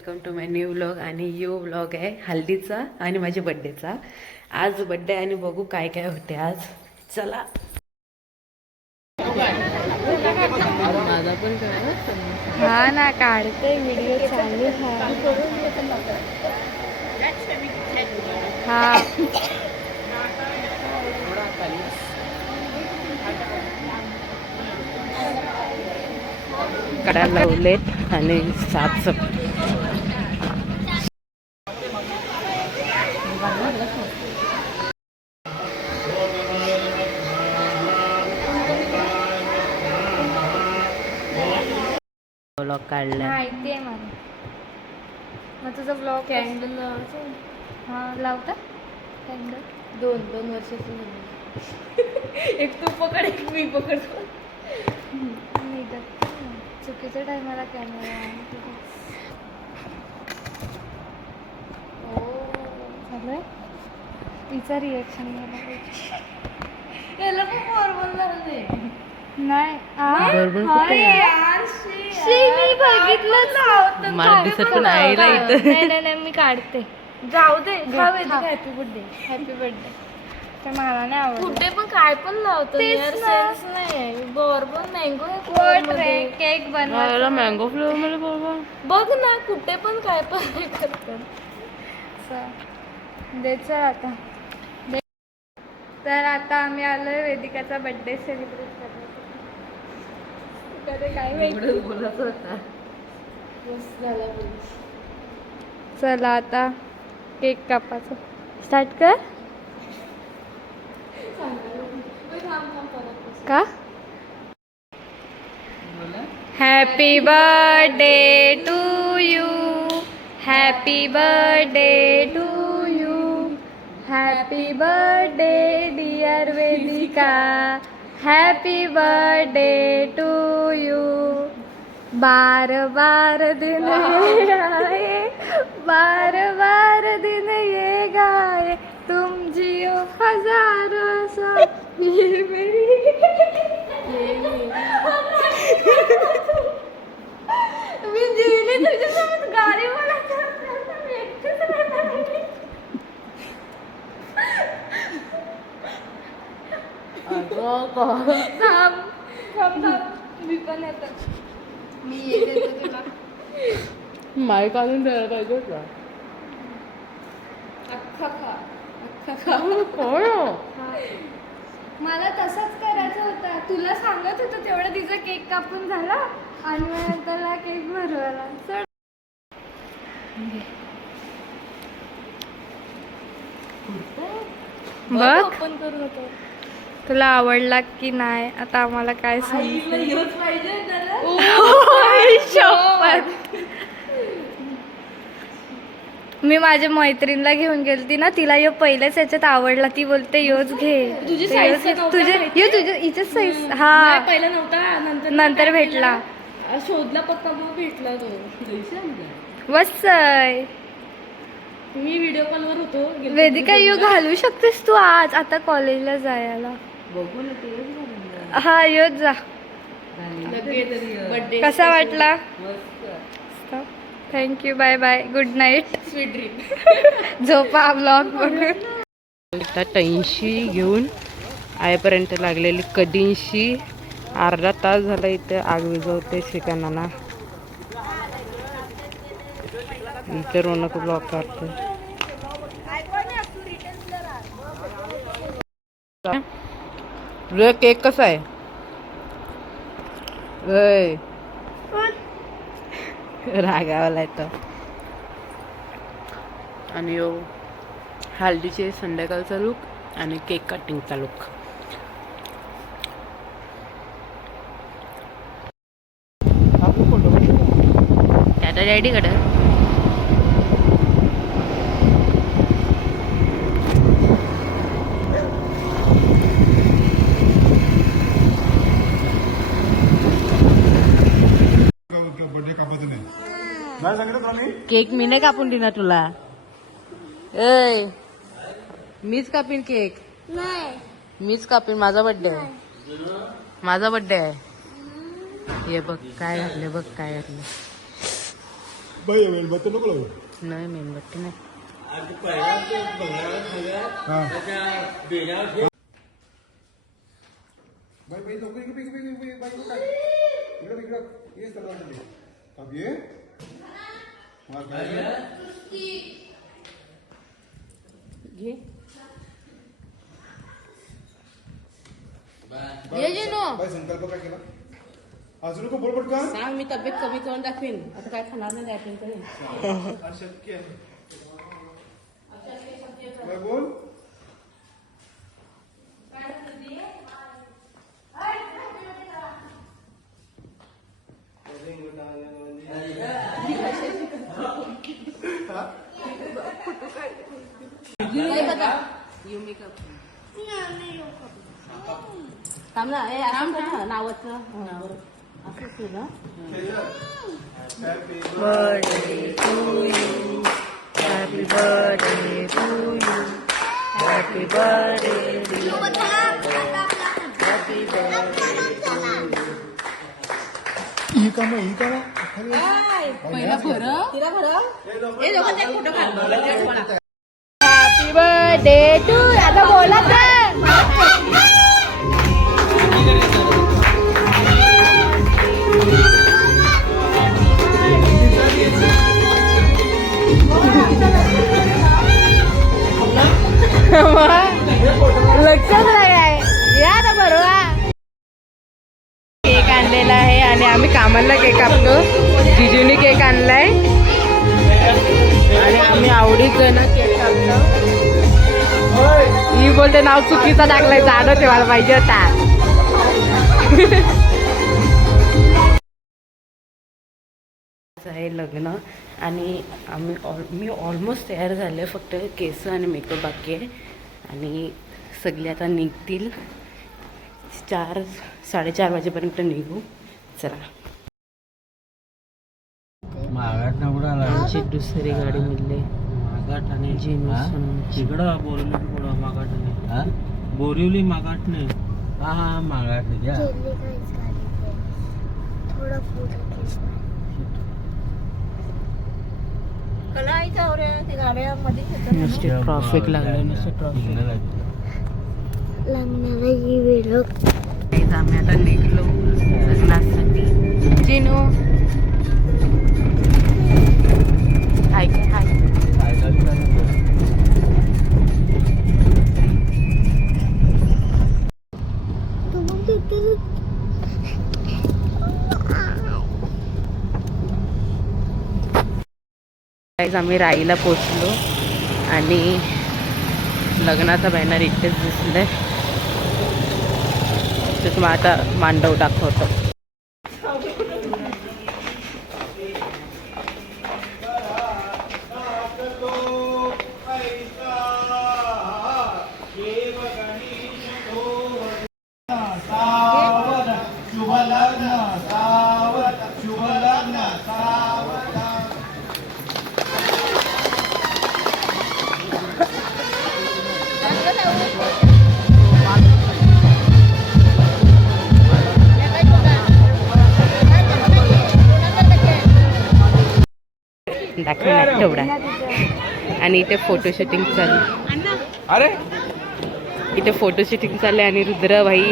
Welcome to my new vlog. आणि यू vlog आहे हल्दीचा आणि माझ्या बड्डेचा. आज बड्डे आणि बघू काय काय होते आज. चला. माझा पण हा ना, काढते व्हिडिओ चालू हा. कडायला लावले आणि सात ब्लॉग काढला. माहिती आहे मला. मग तुझा ब्लॉग कॅन्डल लावायचं. हा लावता कॅन्डल. 2 वर्षाची झाली. एक तू पकड, एक मी पकडतो. मी चुकीच्या टायमाला कॅमेरा झालंय. तिचा रिएक्शन याला पण नॉर्मल झालं नाही. मी बघितलं. मला दिसत पण आईला इथं. नाही मी काढते. जाऊ दे. Happy birthday. Happy birthday. तर मला नाही आवडत. कुठे पण काय पण लावतो. तेच यार ना. सेन्स नाही. बरोबर मँगो कोट रे केक बनवायला. मँगो फ्लेवर मध्ये बरोबर. बघ ना, कुठे पण काय पण हे करतात. दे चल आता. तर आता आम्ही आलोय वेदिकाचा बर्थडे सेलिब्रेट करण्यासाठी. काय माहिती बोलत होता. चला आता केक कापायचं स्टार्ट कर. का happy birthday to you. Happy birthday to you. Happy birthday dear Vedika. Happy birthday to you. बार बार दिन ये आए, बार बार दिन ये गाए, तुम जियो हजारों साल. ये मेरी मी गेले तुझ्यासोबत गाडी बोलायचं. थांब थांब थांब. मी पण येतो. मी येते तुला. माय काढून द्यायला पाहिजे होता. अख्खा खा. मला तसंच करायचं होतं. तुला सांगत होतं तेवढं तिचा केक कापून झाला आणि मग त्याला केक भरवायला. चढ बघ ओपन करू नको. तुला आवडला की नाही आता आम्हाला काय सांगितलं. हेच पाहिजे त्याला. मी माझ्या मैत्रिणीला घेऊन गेलती ना, तिला यो पहिल्याच याच्यात आवडला. ती बोलते योच घे. तुझी size तुझे हिच्याच साईज. हा पहिला नव्हता. नंतर भेटला. शोधला पप्पा, मग भेटला तो. बस मी व्हिडिओ कॉलवर होतो. वेदिका यो घालू शकतेस तू आज आता कॉलेजला जायला. बघू ना ते. हा योच जा. बर्थडे कसा वाटला. Thank you. Bye bye. Good night. Sweet dream. झोपा ब्लॉग बघून. 83 घेऊन आईपर्यंत लागलेली. कधीशी अर्धा तास झाला इथं आग विझवते शिकांना. इथं रोनक ब्लॉग काढते. केक कसा आहे. रागावाला येतो. आणि हल्दीचे संध्याकाळचा लुक आणि केक कटिंगचा लुक. त्याचा डॅडीकडे केक मी नाही कापून देणार तुला. मीच कापीन केक. मीच कापीन. माझा बर्थडे आहे. माझा बर्थडे आहे. हे बघ काय घातले. बघ काय घातले. नाही मेणबत्ती नाही. घे. ये जिनू. संकल्प काय केला अजून नको बोल पटकन. सांग मी तब्येत कमी करून दाखवीन. आता काय खाणार नाही ॲटिंग करेन. अशक्य आहे. काय बोल यू मेकअप. थांब ना. ए आराम कर ना. नावाचं असं तुझं. Birthday to you. Happy birthday to you. Happy birthday to you. Happy birthday. ही कामं पहिला भरव. तिला भरव. हे दोघं एक फोटो काढ. Happy birthday to. आता बोला तर. लक्षात नाही आहे. या ना बरोबर. केक आणलेला आहे आणि आम्ही कामाला केक कापतो. जिजूने केक आणलाय आणि आम्ही आवडीत ना केक कापतो. ही बोलते नाव चुकीचा टाकलाय. जाडं ठेवायला पाहिजे होता. आहे लग्न आणि मी ऑलमोस्ट तयार झाले. फक्त केस आणि मेकअप बाकी आहे आणि सगळे आता निघतील. 4-4:30 वाजेपर्यंत निघू. चला. आमची दुसरी गाडी मिळली. तिकडं बोरिवली पुढं मागाटने. बोरिवली मागाटने. हा मागाटने घ्या. नुसते ट्रॉफिक लागले. नुसते ट्रॉफिक आम्ही आता निघलो लग्नासाठी. जिनू हाय हाय. आम्ही राईला पोचलो आणि लग्नाचा बॅनर इथेच दिसलाय. तर तुम्हाला आता मांडव दाखवतो. दाखवणार तेवढा. आणि इथे फोटो शूटिंग चालू. अरे इथे फोटो शूटिंग चालले आणि रुद्र भाई